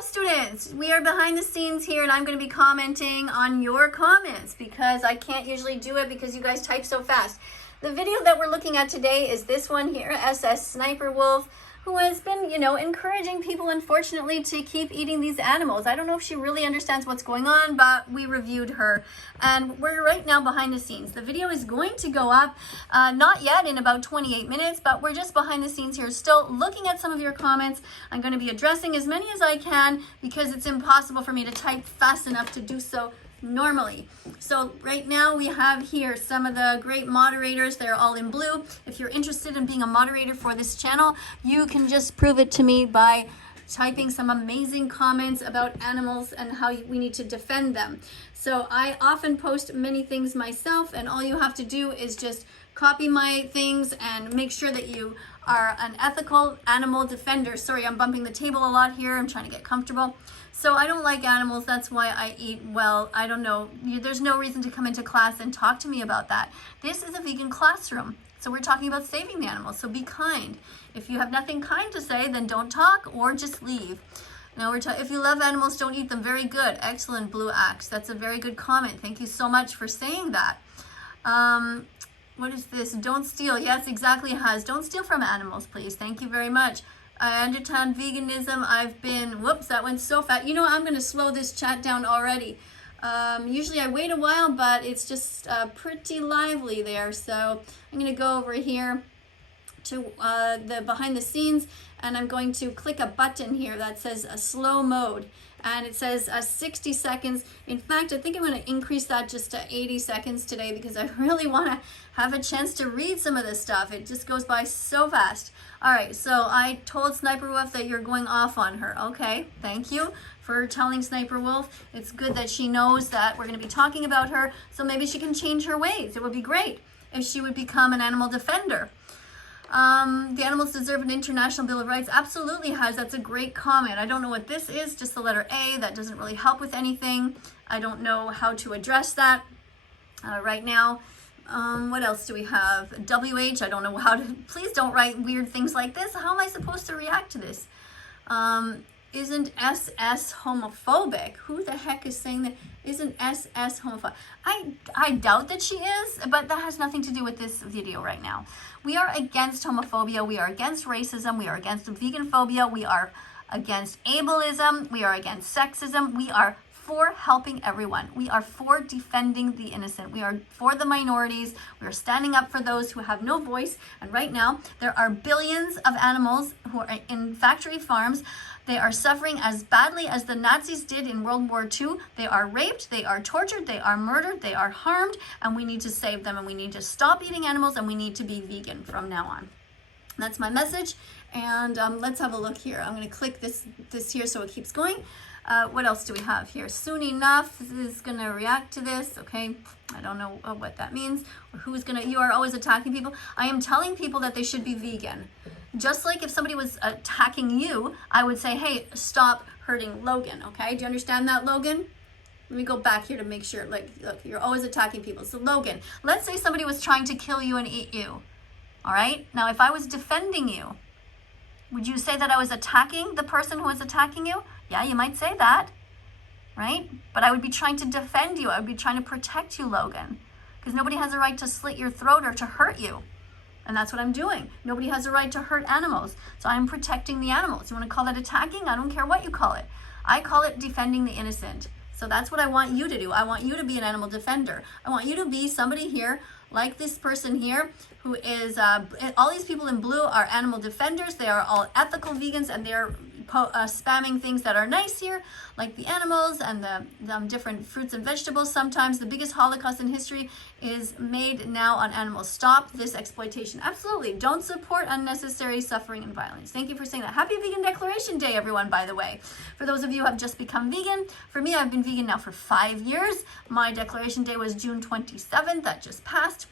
Hello students, we are behind the scenes here and I'm going to be commenting on your comments because I can't usually do it because you guys type so fast. The video that we're looking at today is this one here, SS Sniper Wolf, who has been, encouraging people, unfortunately, to keep eating these animals. I don't know if she really understands what's going on, but we reviewed her and we're right now behind the scenes. The video is going to go up, not yet, in about 28 minutes, but we're just behind the scenes here, still looking at some of your comments. I'm going to be addressing as many as I can because it's impossible for me to type fast enough to do so normally. So right now we have here some of the great moderators. They're all in blue. If you're interested in being a moderator for this channel, you can just prove it to me by typing some amazing comments about animals and how we need to defend them. So I often post many things myself, and all you have to do is just copy my things and make sure that you are an ethical animal defender. Sorry, I'm bumping the table a lot here. I'm trying to get comfortable. So I don't like animals. That's why I eat well. I don't know. There's no reason to come into class and talk to me about that. This is a vegan classroom. So we're talking about saving the animals. So be kind. If you have nothing kind to say, then don't talk or just leave. Now if you love animals, don't eat them. Very good. Excellent, Blue Axe. That's a very good comment. Thank you so much for saying that. What is this? Don't steal. Yes, exactly, it has. Don't steal from animals, please. Thank you very much. I understand veganism. I've been, whoops, that went so fast. You know what? I'm going to slow this chat down already. Usually I wait a while, but it's just pretty lively there. So I'm going to go over here to the behind the scenes, and I'm going to click a button here that says a slow mode. And it says 60 seconds. In fact, I think I'm going to increase that just to 80 seconds today because I really want to have a chance to read some of this stuff. It just goes by so fast. All right, so I told Sniper Wolf that you're going off on her. Okay, thank you for telling Sniper Wolf. It's good that she knows that we're going to be talking about her, so maybe she can change her ways. It would be great if she would become an animal defender. The animals deserve an international bill of rights. Absolutely has. That's a great comment. I don't know what this is, just the letter A. That doesn't really help with anything. I don't know how to address that right now. What else do we have? WH, I don't know how to, please don't write weird things like this. How am I supposed to react to this? Isn't SS homophobic? Who the heck is saying that? Isn't SS homophobic? I doubt that she is, but that has nothing to do with this video right now. We are against homophobia. We are against racism. We are against vegan phobia. We are against ableism. We are against sexism. We are for helping everyone. We are for defending the innocent. We are for the minorities. We are standing up for those who have no voice. And right now, there are billions of animals who are in factory farms. They are suffering as badly as the Nazis did in World War II. They are raped, they are tortured, they are murdered, they are harmed, and we need to save them, and we need to stop eating animals, and we need to be vegan from now on. That's my message, and let's have a look here. I'm going to click this here so it keeps going. What else do we have here? Soon enough is going to react to this. Okay, I don't know what that means or who's going to. You are always attacking people. I am telling people that they should be vegan. Just like if somebody was attacking you, I would say, hey, stop hurting Logan. Okay, do you understand that, Logan? Let me go back here to make sure. Like, look, you're always attacking people. So Logan, let's say somebody was trying to kill you and eat you. All right, now if I was defending you, would you say that I was attacking the person who was attacking you? Yeah, you might say that, right? But I would be trying to defend you. I would be trying to protect you, Logan, because nobody has a right to slit your throat or to hurt you. And that's what I'm doing. Nobody has a right to hurt animals. So I'm protecting the animals. You want to call it attacking? I don't care what you call it. I call it defending the innocent. So that's what I want you to do. I want you to be an animal defender. I want you to be somebody here like this person here who is, all these people in blue are animal defenders. They are all ethical vegans, and they're spamming things that are nice here, like the animals and the different fruits and vegetables. Sometimes the biggest holocaust in history is made now on animals. Stop this exploitation. Absolutely. Don't support unnecessary suffering and violence. Thank you for saying that. Happy Vegan Declaration Day, everyone, by the way. For those of you who have just become vegan, for me, I've been vegan now for 5 years. My declaration day was June 27th. That just passed.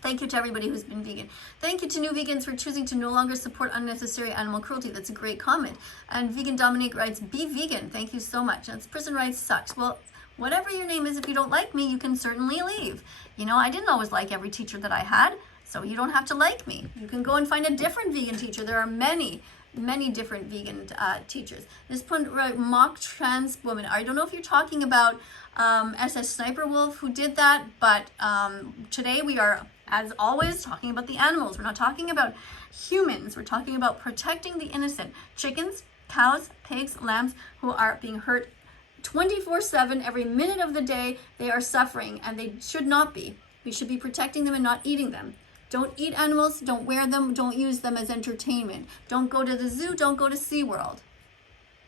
Thank you to everybody who's been vegan. Thank you to new vegans for choosing to no longer support unnecessary animal cruelty. That's a great comment. And Vegan Dominique writes, be vegan. Thank you so much. And prison rights sucks. Well, whatever your name is, if you don't like me, you can certainly leave. You know, I didn't always like every teacher that I had, so you don't have to like me. You can go and find a different vegan teacher. There are many many different vegan teachers. This one, mock trans woman. I don't know if you're talking about SS Sniper Wolf who did that, but today we are, as always, talking about the animals. We're not talking about humans. We're talking about protecting the innocent. Chickens, cows, pigs, lambs who are being hurt 24/7, every minute of the day. They are suffering, and they should not be. We should be protecting them and not eating them. Don't eat animals, don't wear them, don't use them as entertainment. Don't go to the zoo, don't go to SeaWorld.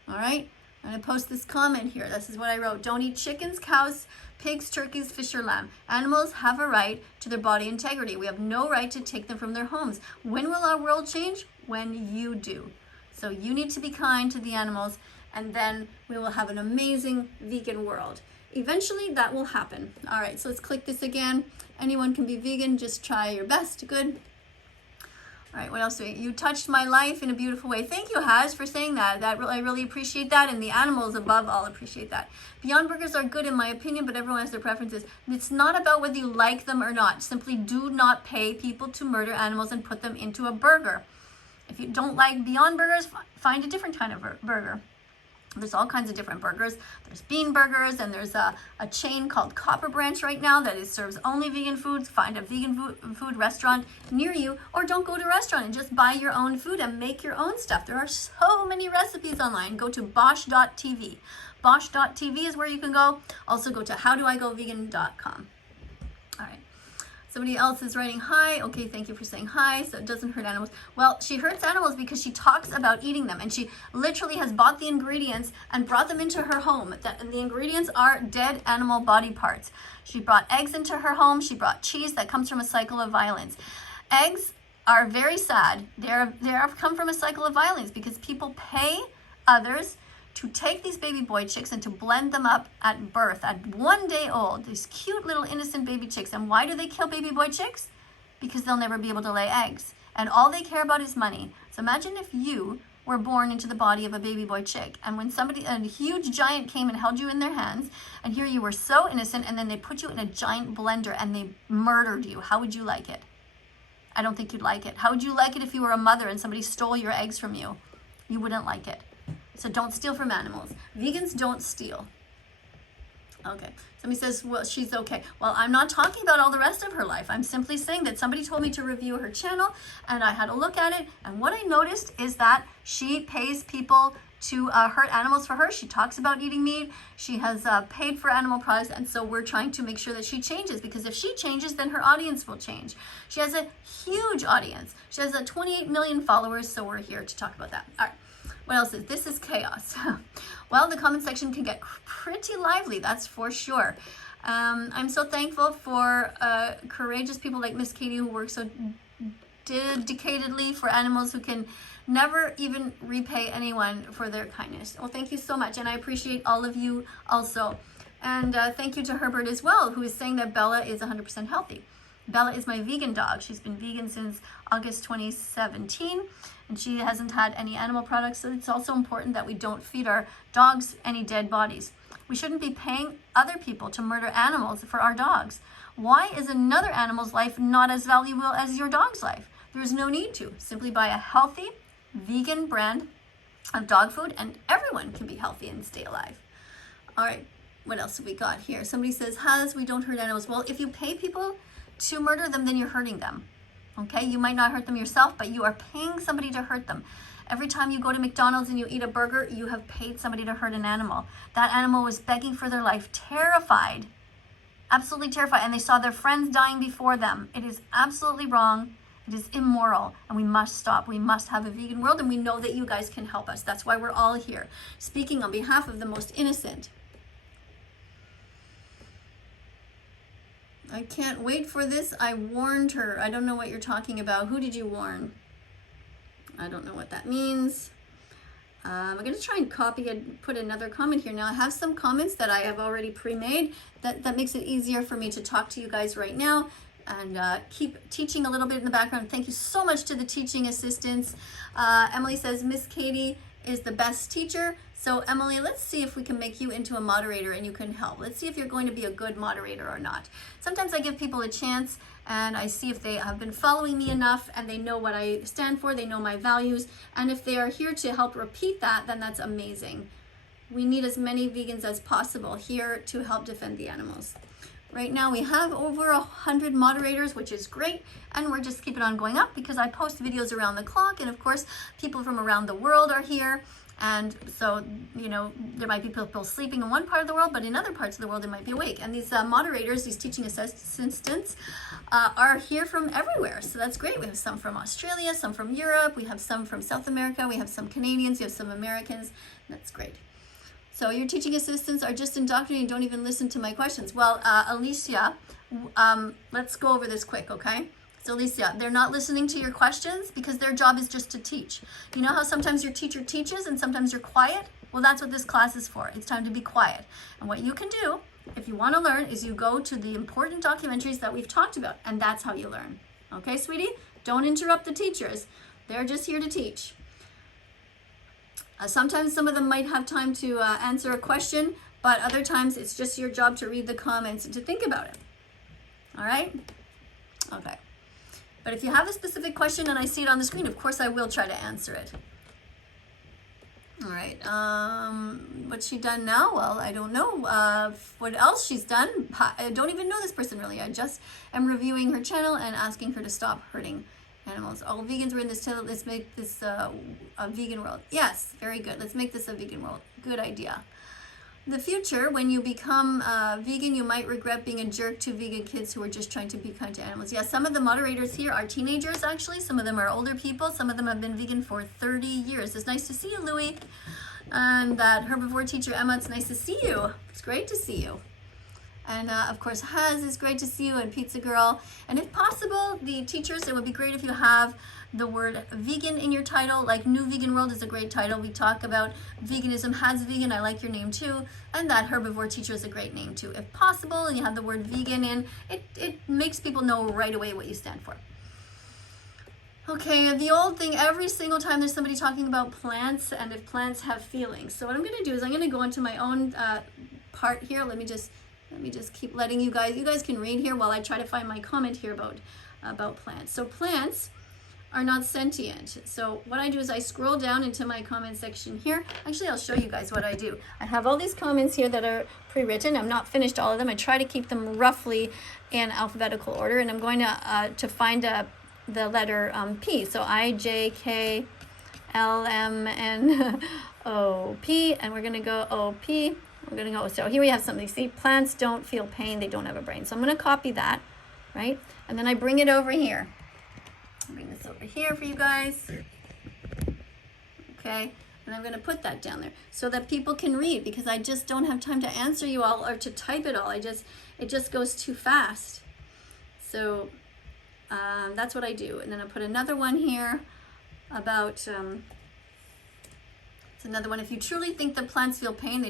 All right? I'm going to post this comment here. This is what I wrote. Don't eat chickens, cows, pigs, turkeys, fish, or lamb. Animals have a right to their body integrity. We have no right to take them from their homes. When will our world change? When you do. So you need to be kind to the animals, and then we will have an amazing vegan world. Eventually that will happen. All right, so let's click this again. Anyone can be vegan, just try your best. Good. All right, what else do we? You touched my life in a beautiful way. Thank you, Haz, for saying that. I really appreciate that, and the animals above all appreciate that. Beyond Burgers are good in my opinion, but everyone has their preferences. It's not about whether you like them or not. Simply do not pay people to murder animals and put them into a burger. If you don't like Beyond Burgers, find a different kind of burger. There's all kinds of different burgers. There's bean burgers, and there's a chain called Copper Branch right now that serves only vegan foods. Find a vegan food restaurant near you, or don't go to a restaurant and just buy your own food and make your own stuff. There are so many recipes online. Go to bosch.tv. Bosch.tv is where you can go. Also go to howdoigovegan.com. All right. Somebody else is writing hi. Okay, thank you for saying hi. So it doesn't hurt animals. Well, she hurts animals because she talks about eating them, and she literally has bought the ingredients and brought them into her home. And the ingredients are dead animal body parts. She brought eggs into her home. She brought cheese that comes from a cycle of violence. Eggs are very sad. They have come from a cycle of violence because people pay others to take these baby boy chicks and to blend them up at birth, at 1 day old, these cute little innocent baby chicks. And why do they kill baby boy chicks? Because they'll never be able to lay eggs. And all they care about is money. So imagine if you were born into the body of a baby boy chick, and when a huge giant came and held you in their hands, and here you were so innocent, and then they put you in a giant blender and they murdered you. How would you like it? I don't think you'd like it. How would you like it if you were a mother and somebody stole your eggs from you? You wouldn't like it. So don't steal from animals. Vegans don't steal. Okay. Somebody says, well, she's okay. Well, I'm not talking about all the rest of her life. I'm simply saying that somebody told me to review her channel, and I had a look at it. And what I noticed is that she pays people to hurt animals for her. She talks about eating meat. She has paid for animal products. And so we're trying to make sure that she changes, because if she changes, then her audience will change. She has a huge audience. She has 28 million followers. So we're here to talk about that. All right. What else is this? Is chaos. Well, the comment section can get pretty lively, that's for sure. I'm so thankful for courageous people like Miss KADIE who work so dedicatedly for animals, who can never even repay anyone for their kindness. Well, thank you so much, and I appreciate all of you also. And thank you to Herbert as well, who is saying that Bella is 100% healthy. Bella is my vegan dog. She's been vegan since August 2017, and she hasn't had any animal products. So it's also important that we don't feed our dogs any dead bodies. We shouldn't be paying other people to murder animals for our dogs. Why is another animal's life not as valuable as your dog's life? There's no need to. Simply buy a healthy vegan brand of dog food, and everyone can be healthy and stay alive. All right, what else have we got here? Somebody says, Haz, we don't hurt animals. Well, if you pay people to murder them, then you're hurting them. Okay, you might not hurt them yourself, but you are paying somebody to hurt them. Every time you go to McDonald's and you eat a burger, you have paid somebody to hurt an animal. That animal was begging for their life, terrified, absolutely terrified, and they saw their friends dying before them. It is absolutely wrong. It is immoral, and we must stop. We must have a vegan world, and we know that you guys can help us. That's why we're all here, speaking on behalf of the most innocent. I can't wait for this. I warned her. I don't know what you're talking about. Who did you warn? I don't know what that means. I'm going to try and copy and put another comment here. Now, I have some comments that I have already pre-made. That makes it easier for me to talk to you guys right now and keep teaching a little bit in the background. Thank you so much to the teaching assistants. Emily says, Miss KADIE is the best teacher. So Emily, let's see if we can make you into a moderator and you can help. Let's see if you're going to be a good moderator or not. Sometimes I give people a chance and I see if they have been following me enough and they know what I stand for, they know my values, and if they are here to help repeat that, then that's amazing. We need as many vegans as possible here to help defend the animals. Right now we have over 100 moderators, which is great, and we're just keeping on going up because I post videos around the clock, and of course people from around the world are here. And so, you know, there might be people sleeping in one part of the world, but in other parts of the world they might be awake. And these moderators, these teaching assistants, are here from everywhere. So that's great. We have some from Australia, some from Europe, we have some from South America, we have some Canadians, we have some Americans. That's great. So your teaching assistants are just indoctrinating, don't even listen to my questions. Well, Alicia, let's go over this quick, okay? So Alicia, they're not listening to your questions because their job is just to teach. You know how sometimes your teacher teaches and sometimes you're quiet? Well, that's what this class is for. It's time to be quiet. And what you can do, if you want to learn, is you go to the important documentaries that we've talked about, and that's how you learn. Okay, sweetie? Don't interrupt the teachers. They're just here to teach. Sometimes some of them might have time to answer a question, but other times it's just your job to read the comments and to think about it. All right? Okay. But if you have a specific question and I see it on the screen, of course I will try to answer it. All right. What's she done now? Well, I don't know what else she's done. I don't even know this person really. I just am reviewing her channel and asking her to stop hurting animals. All vegans were in this channel. Let's make this a vegan world. Yes, very good. Let's make this a vegan world. Good idea. In the future, when you become vegan, you might regret being a jerk to vegan kids who are just trying to be kind to animals. Yeah, some of the moderators here are teenagers, actually. Some of them are older people. Some of them have been vegan for 30 years. It's nice to see you, Louie. And that herbivore teacher, Emma, it's nice to see you. It's great to see you. And of course, Haz, is great to see you, and Pizza Girl. And if possible, the teachers, it would be great if you have the word vegan in your title. Like New Vegan World is a great title. We talk about veganism. Haz Vegan, I like your name too. And that herbivore teacher is a great name too. If possible, and you have the word vegan in, it makes people know right away what you stand for. Okay, the old thing, every single time there's somebody talking about plants and if plants have feelings. So what I'm going to do is I'm going to go into my own part here. Let me just keep letting you guys can read here while I try to find my comment here about plants. So plants are not sentient. So what I do is I scroll down into my comment section here. Actually, I'll show you guys what I do. I have all these comments here that are pre-written. I'm not finished all of them. I try to keep them roughly in alphabetical order, and I'm going to find the letter P. So I, J, K, L, M, N, O, P, and we're going to go O, P. We're going to go, so here we have something. See, plants don't feel pain. They don't have a brain. So I'm going to copy that, right? And then I bring it over here. Bring this over here for you guys. Okay, and I'm going to put that down there so that people can read, because I just don't have time to answer you all or to type it all. It just goes too fast. So that's what I do. And then I put another one here about it's another one. If you truly think that plants feel pain,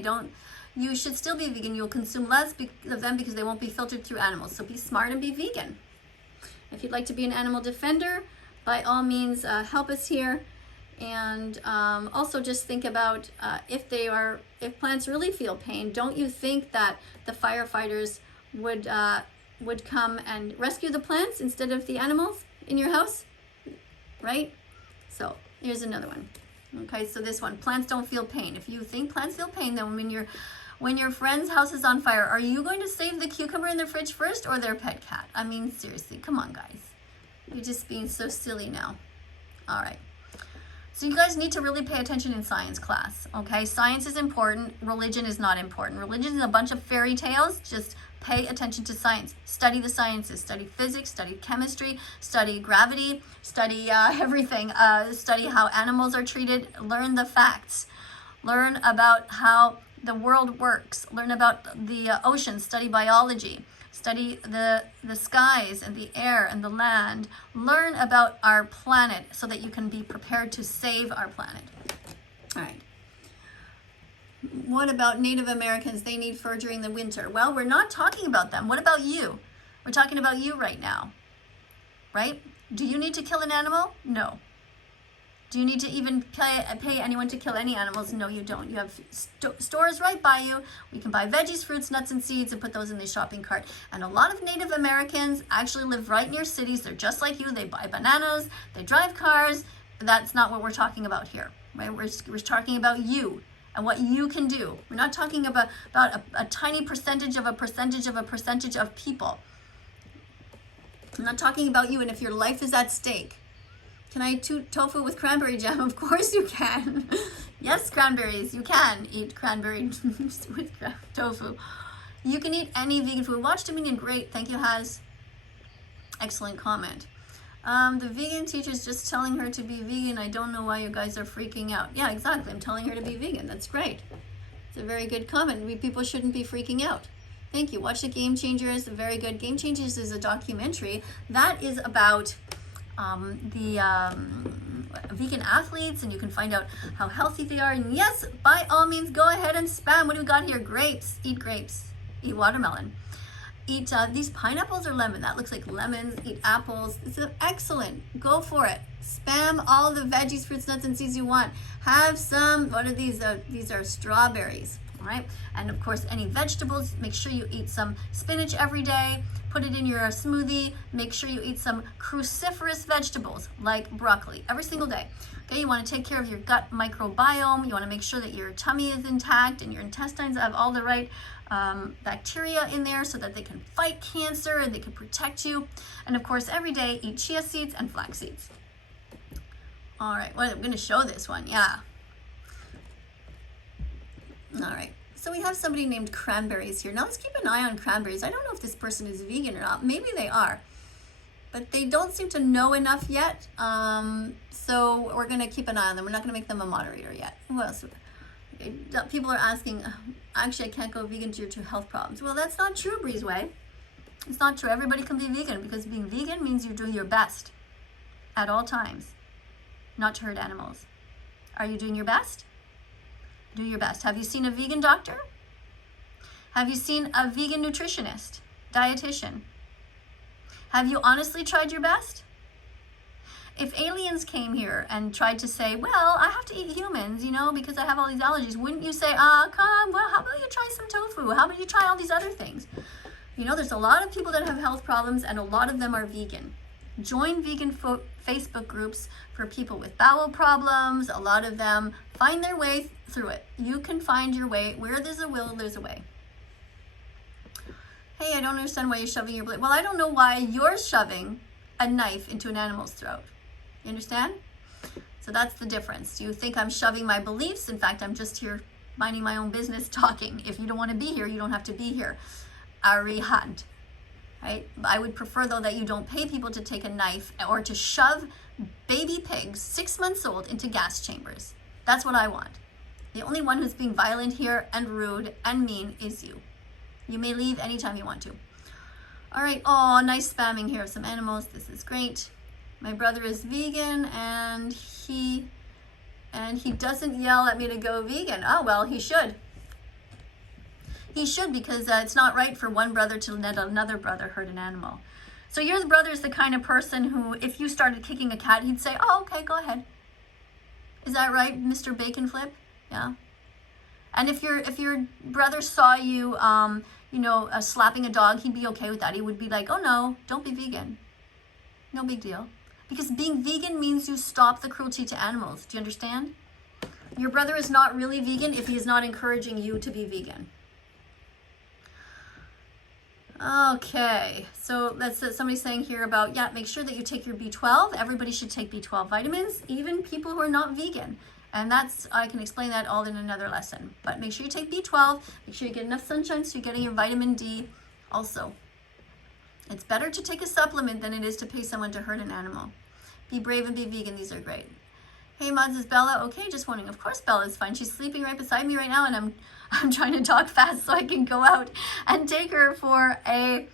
you should still be vegan. You'll consume less of them because they won't be filtered through animals. So be smart and be vegan. If you'd like to be an animal defender, by all means, help us here. And also just think about if plants really feel pain, don't you think that the firefighters would come and rescue the plants instead of the animals in your house, right? So here's another one. Okay, so this one, plants don't feel pain. If you think plants feel pain, then when your friend's house is on fire, are you going to save the cucumber in the fridge first or their pet cat? I mean, seriously, come on, guys. You're just being so silly now. All right. So you guys need to really pay attention in science class, okay? Science is important. Religion is not important. Religion is a bunch of fairy tales. Just pay attention to science. Study the sciences. Study physics. Study chemistry. Study gravity. Study everything. Study how animals are treated. Learn the facts. Learn about how the world works. Learn about the ocean. Study biology. Study the skies and the air and the land. Learn about our planet so that you can be prepared to save our planet. All right. What about Native Americans? They need fur during the winter. Well, we're not talking about them. What about you? We're talking about you right now, right? Do you need to kill an animal? No. Do you need to even pay anyone to kill any animals? No, you don't. You have stores right by you. We can buy veggies, fruits, nuts, and seeds and put those in the shopping cart. And a lot of Native Americans actually live right near cities. They're just like you. They buy bananas. They drive cars. That's not what we're talking about here. Right? We're talking about you and what you can do. We're not talking about a tiny percentage of a percentage of a percentage of people. I'm not talking about you and if your life is at stake. Can I eat tofu with cranberry jam? Of course you can. Yes, cranberries. You can eat cranberry with tofu. You can eat any vegan food. Watch Dominion. Great. Thank you, Haz. Excellent comment. The vegan teacher's just telling her to be vegan. I don't know why you guys are freaking out. Yeah, exactly. I'm telling her to be vegan. That's great. It's a very good comment. People shouldn't be freaking out. Thank you. Watch the Game Changers. Very good. Game Changers is a documentary that is about vegan athletes, and you can find out how healthy they are. And yes, by all means, go ahead and spam. What do we got here? Grapes. Eat grapes. Eat watermelon. Eat these pineapples or lemon. That looks like lemons. Eat apples. It's excellent. Go for it. Spam all the veggies, fruits, nuts, and seeds you want. Have some. What are these? These are strawberries. All right. And of course, any vegetables. Make sure you eat some spinach every day. Put it in your smoothie. Make sure you eat some cruciferous vegetables like broccoli every single day. Okay, you want to take care of your gut microbiome. You want to make sure that your tummy is intact and your intestines have all the right bacteria in there so that they can fight cancer and they can protect you. And of course, every day eat chia seeds and flax seeds. All right, well, I'm going to show this one. Yeah. All right. So we have somebody named Cranberries here. Now let's keep an eye on cranberries. I don't know if this person is vegan or not. Maybe they are, but they don't seem to know enough yet. So we're going to keep an eye on them. We're not going to make them a moderator yet. Who else? Okay. People are asking, actually, I can't go vegan due to health problems. Well, that's not true, Breezeway. It's not true. Everybody can be vegan because being vegan means you do your best at all times, not to hurt animals. Are you doing your best? Do your best. Have you seen a vegan doctor? Have you seen a vegan nutritionist, dietitian? Have you honestly tried your best? If aliens came here and tried to say, well, I have to eat humans, because I have all these allergies, wouldn't you say, well, how about you try some tofu? How about you try all these other things? There's a lot of people that have health problems and a lot of them are vegan. Join vegan Facebook groups for people with bowel problems. A lot of them find their way through it. You can find your way. Where there's a will, there's a way. Hey, I don't understand why you're shoving your blade. Well, I don't know why you're shoving a knife into an animal's throat. You understand? So that's the difference. You think I'm shoving my beliefs. In fact, I'm just here minding my own business, talking. If you don't want to be here, you don't have to be here. Arihant. Right? I would prefer, though, that you don't pay people to take a knife or to shove baby pigs, 6 months old, into gas chambers. That's what I want. The only one who's being violent here and rude and mean is you. You may leave anytime you want to. All right. Oh, nice spamming here of some animals. This is great. My brother is vegan and he doesn't yell at me to go vegan. Oh, well, he should. He should, because it's not right for one brother to let another brother hurt an animal. So your brother is the kind of person who, if you started kicking a cat, he'd say, oh, okay, go ahead. Is that right, Mr. Bacon Flip? Yeah. And if your brother saw you, slapping a dog, he'd be okay with that. He would be like, oh no, don't be vegan. No big deal. Because being vegan means you stop the cruelty to animals. Do you understand? Your brother is not really vegan if he is not encouraging you to be vegan. Okay, so that's somebody saying here about, make sure that you take your B12. Everybody should take B12 vitamins, even people who are not vegan. And I can explain that all in another lesson. But make sure you take B12, make sure you get enough sunshine so you're getting your vitamin D also. It's better to take a supplement than it is to pay someone to hurt an animal. Be brave and be vegan, these are great. Hey mods, is Bella okay? Just wondering. Of course Bella's fine. She's sleeping right beside me right now, and I'm trying to talk fast so I can go out and take her for a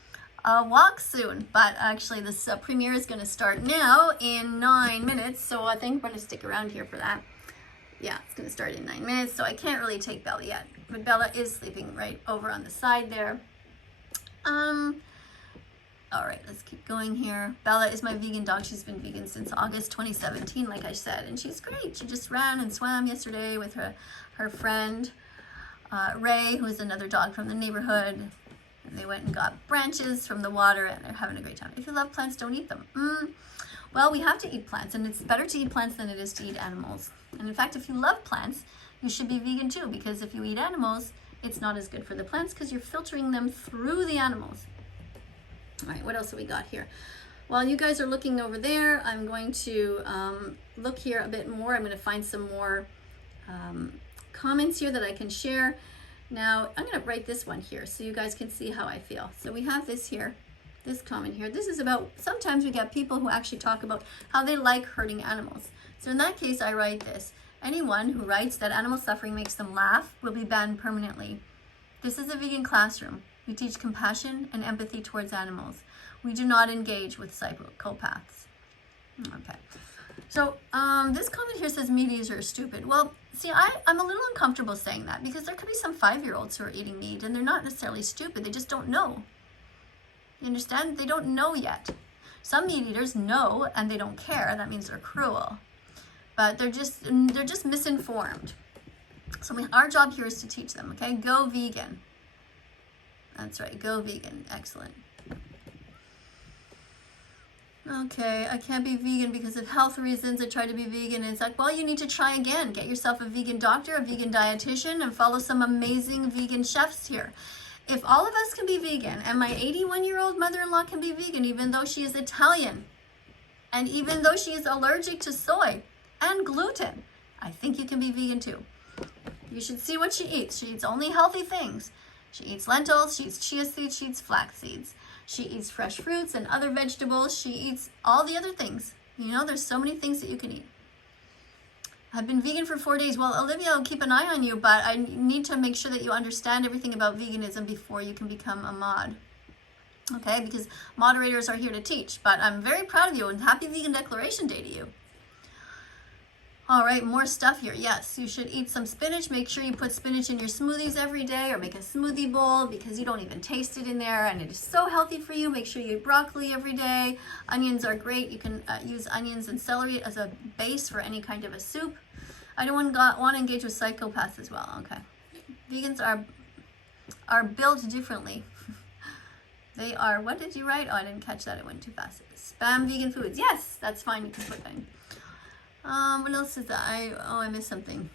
walk soon. But actually this premiere is going to start now in 9 minutes, so I think we're going to stick around here for that. Yeah, it's going to start in 9 minutes, so I can't really take Bella yet. But Bella is sleeping right over on the side there. All right, let's keep going here. Bella is my vegan dog. She's been vegan since August 2017, like I said, and she's great. She just ran and swam yesterday with her friend, Ray, who is another dog from the neighborhood. And they went and got branches from the water, and they're having a great time. If you love plants, don't eat them. Well, we have to eat plants, and it's better to eat plants than it is to eat animals. And in fact, if you love plants, you should be vegan too, because if you eat animals, it's not as good for the plants because you're filtering them through the animals. All right, what else have we got here? While you guys are looking over there, I'm going to look here a bit more. I'm going to find some more comments here that I can share. Now, I'm going to write this one here so you guys can see how I feel. So we have this here, this comment here. This is about, sometimes we get people who actually talk about how they like hurting animals. So in that case, I write this. Anyone who writes that animal suffering makes them laugh will be banned permanently. This is a vegan classroom. We teach compassion and empathy towards animals. We do not engage with psychopaths. Okay. So this comment here says meat eaters are stupid. Well, see, I'm a little uncomfortable saying that because there could be some 5-year-olds who are eating meat and they're not necessarily stupid. They just don't know. You understand? They don't know yet. Some meat eaters know and they don't care. That means they're cruel. But they're just misinformed. So our job here is to teach them, okay? Go vegan. That's right, go vegan. Excellent. Okay, I can't be vegan because of health reasons. I tried to be vegan and it's like, well, you need to try again. Get yourself a vegan doctor, a vegan dietitian, and follow some amazing vegan chefs here. If all of us can be vegan, and my 81-year-old mother-in-law can be vegan, even though she is Italian, and even though she is allergic to soy and gluten, I think you can be vegan too. You should see what she eats. She eats only healthy things. She eats lentils, she eats chia seeds, she eats flax seeds. She eats fresh fruits and other vegetables. She eats all the other things. You know, there's so many things that you can eat. I've been vegan for 4 days. Well, Olivia, I'll keep an eye on you, but I need to make sure that you understand everything about veganism before you can become a mod. Okay, because moderators are here to teach, but I'm very proud of you and happy Vegan Declaration Day to you. All right, more stuff here. Yes, you should eat some spinach. Make sure you put spinach in your smoothies every day or make a smoothie bowl because you don't even taste it in there and it is so healthy for you. Make sure you eat broccoli every day. Onions are great. You can use onions and celery as a base for any kind of a soup. I don't want to engage with psychopaths as well. Okay. Vegans are built differently. They are, what did you write? Oh, I didn't catch that. It went too fast. Spam vegan foods. Yes, that's fine. You can put that in. What else is that? I missed something.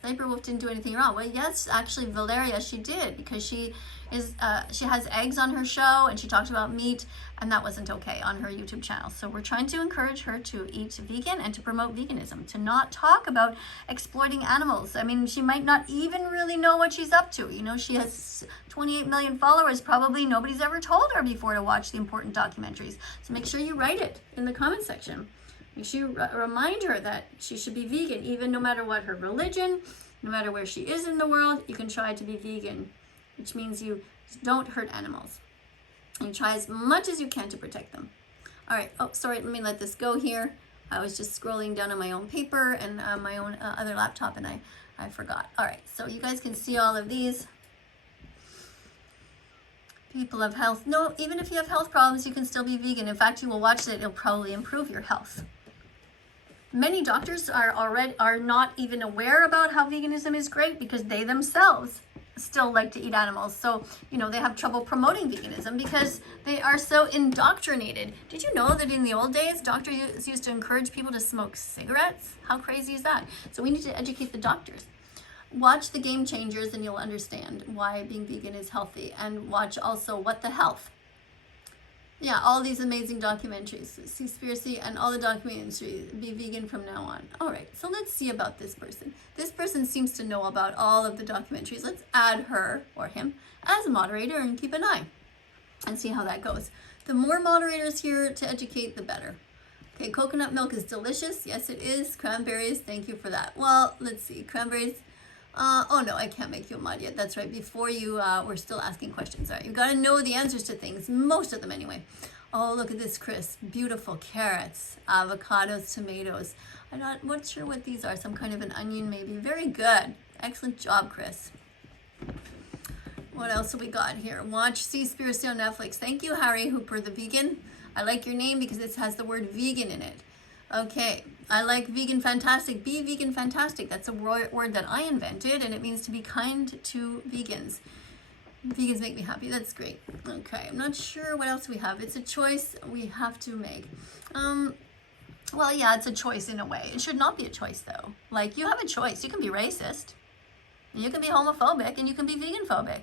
Sniper Wolf didn't do anything wrong. Well, yes, actually, Valeria, she did because she has eggs on her show and she talked about meat and that wasn't okay on her YouTube channel. So we're trying to encourage her to eat vegan and to promote veganism, to not talk about exploiting animals. I mean, she might not even really know what she's up to. You know, she has 28 million followers. Probably nobody's ever told her before to watch the important documentaries. So make sure you write it in the comment section. Make sure you remind her that she should be vegan, even no matter what her religion, no matter where she is in the world, you can try to be vegan, which means you don't hurt animals. And you try as much as you can to protect them. All right, oh, sorry, let me let this go here. I was just scrolling down on my own paper and my own other laptop and I forgot. All right, so you guys can see all of these. People have health. No, even if you have health problems, you can still be vegan. In fact, you will watch that it'll probably improve your health. Many doctors are not even aware about how veganism is great because they themselves still like to eat animals. So, you know, they have trouble promoting veganism because they are so indoctrinated. Did you know that in the old days, doctors used to encourage people to smoke cigarettes? How crazy is that? So we need to educate the doctors. Watch the Game Changers and you'll understand why being vegan is healthy. And watch also What the Health. Yeah, all these amazing documentaries, Seaspiracy and all the documentaries, be vegan from now on. All right, so let's see about this person. This person seems to know about all of the documentaries. Let's add her or him as a moderator and keep an eye and see how that goes. The more moderators here to educate, the better. Okay, coconut milk is delicious. Yes, it is. Cranberries, thank you for that. Well, let's see, cranberries. Oh no, I can't make you a mod yet. That's right, before you were still asking questions. All right, you've got to know the answers to things, most of them anyway. Oh, look at this, Chris. Beautiful carrots, avocados, tomatoes. I'm not sure what these are. Some kind of an onion maybe. Very good. Excellent job, Chris. What else have we got here? Watch Seaspiracy on Netflix. Thank you, Harry Hooper, the vegan. I like your name because it has the word vegan in it. Okay, I like vegan fantastic. Be vegan fantastic. That's a word that I invented, and it means to be kind to vegans. Vegans make me happy. That's great. Okay, I'm not sure what else we have. It's a choice we have to make. Well, yeah, it's a choice in a way. It should not be a choice, though. Like, you have a choice. You can be racist, you can be homophobic, and you can be vegan phobic.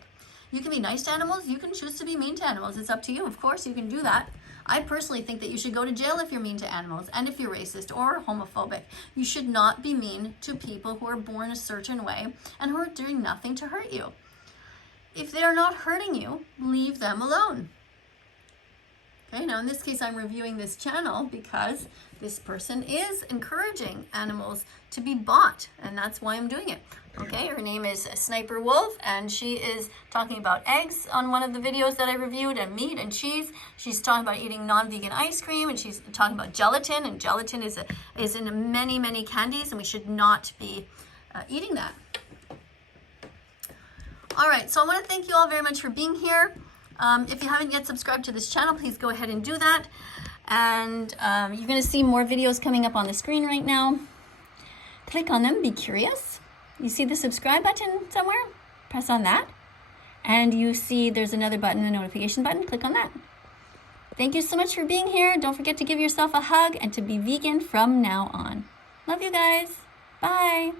You can be nice to animals. You can choose to be mean to animals. It's up to you. Of course, you can do that. I personally think that you should go to jail if you're mean to animals and if you're racist or homophobic. You should not be mean to people who are born a certain way and who are doing nothing to hurt you. If they're not hurting you, leave them alone. Okay, now in this case, I'm reviewing this channel because this person is encouraging animals to be bought, and that's why I'm doing it. Okay, her name is Sniper Wolf, and she is talking about eggs on one of the videos that I reviewed, and meat and cheese. She's talking about eating non-vegan ice cream, and she's talking about gelatin, and gelatin is in many, many candies, and we should not be eating that. All right, so I want to thank you all very much for being here. If you haven't yet subscribed to this channel, please go ahead and do that. And you're going to see more videos coming up on the screen right now. Click on them, be curious. You see the subscribe button somewhere? Press on that. And you see there's another button, the notification button. Click on that. Thank you so much for being here. Don't forget to give yourself a hug and to be vegan from now on. Love you guys. Bye.